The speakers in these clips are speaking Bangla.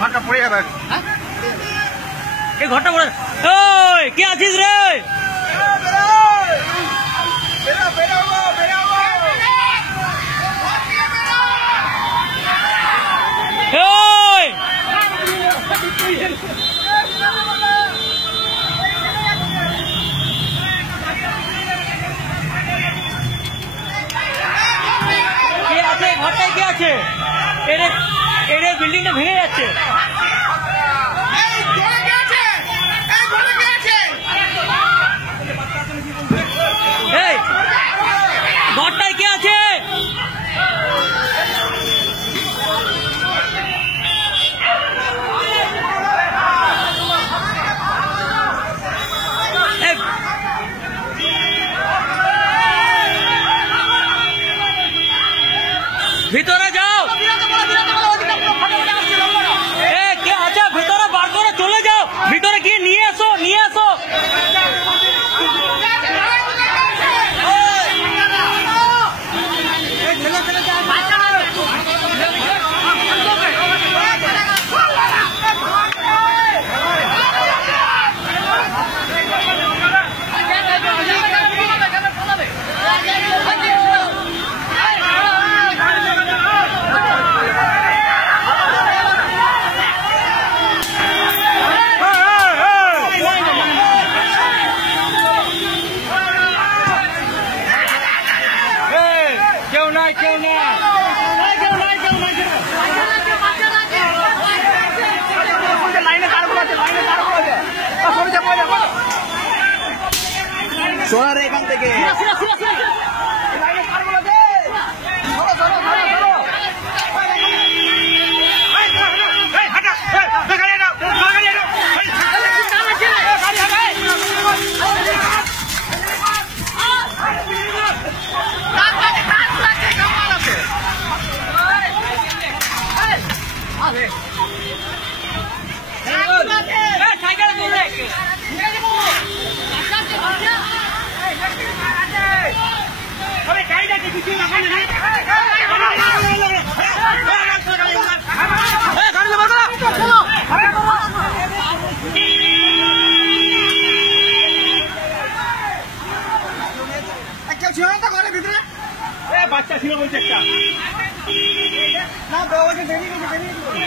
ঘরটা পড়ে যাবে। এই ঘরটা পড়ে, ওই কে আছিস রে? ঘরটায় কে আছে? এর বিল্ডিংটা ভেঙে যাচ্ছে। এই ঘরটায় কে আছে? ভিতরে যাও, কে আছে ভিতরে বার করে চলে যাও, ভিতরে গিয়ে নিয়ে আসো, নিয়ে আসো। সোনার এখান থেকে বাচ্চা ছিল বলছে একটা না বেরিয়ে গেছে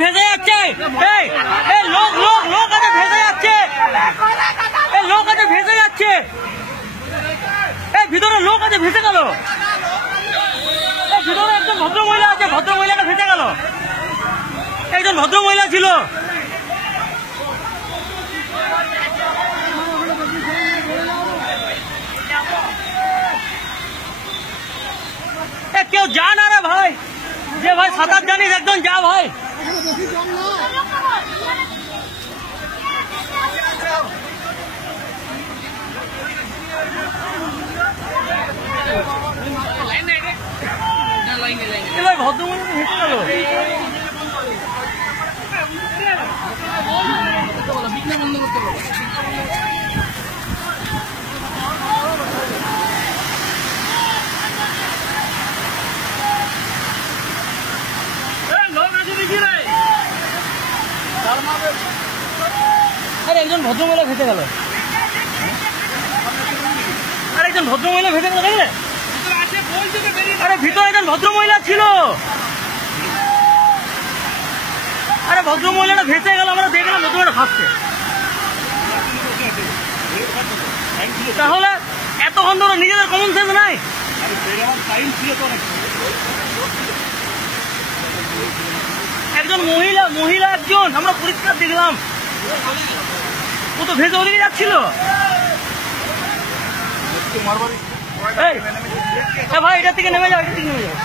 ভেসে যাচ্ছে, লোক লোক লোক আছে ভেসে যাচ্ছে, লোক আছে ভেসে যাচ্ছে, ভিতরে লোক আছে ভেসে গেল, ভিতরে একজন ভদ্র মহিলা আছে, ভদ্র মহিলাটা ভেসে গেল, একজন ভদ্র মহিলা ছিল। কেউ যা না রে ভাই, যে ভাই সাঁতার জানিস একজন যা ভাই। ভাই ভদ্র মহিলা ভেসে গেল। বন্ধ করতে পারবো আরে একজন ভদ্রমহিলা ভেসে গেল, আরে একজন ভদ্রমহিলা ভেসে গেল, দেখলে? আরে ভিতরে একজন ভদ্রমহিলা ছিল, আরে ভদ্রমহিলাটা ভেসে গেল, আমরা দেখলাম ভদ্রমহিলা ভাসছে। তাহলে এতক্ষণ ধরে নিজেদের কমন সেন্স নাই? একজন মহিলা একজন আমরা পরিষ্কার দেখলাম, ও তো ভেসে ওদিকে যাচ্ছিল। ভাই এটার থেকে নেমে যাও, এটার থেকে নেমে যাও।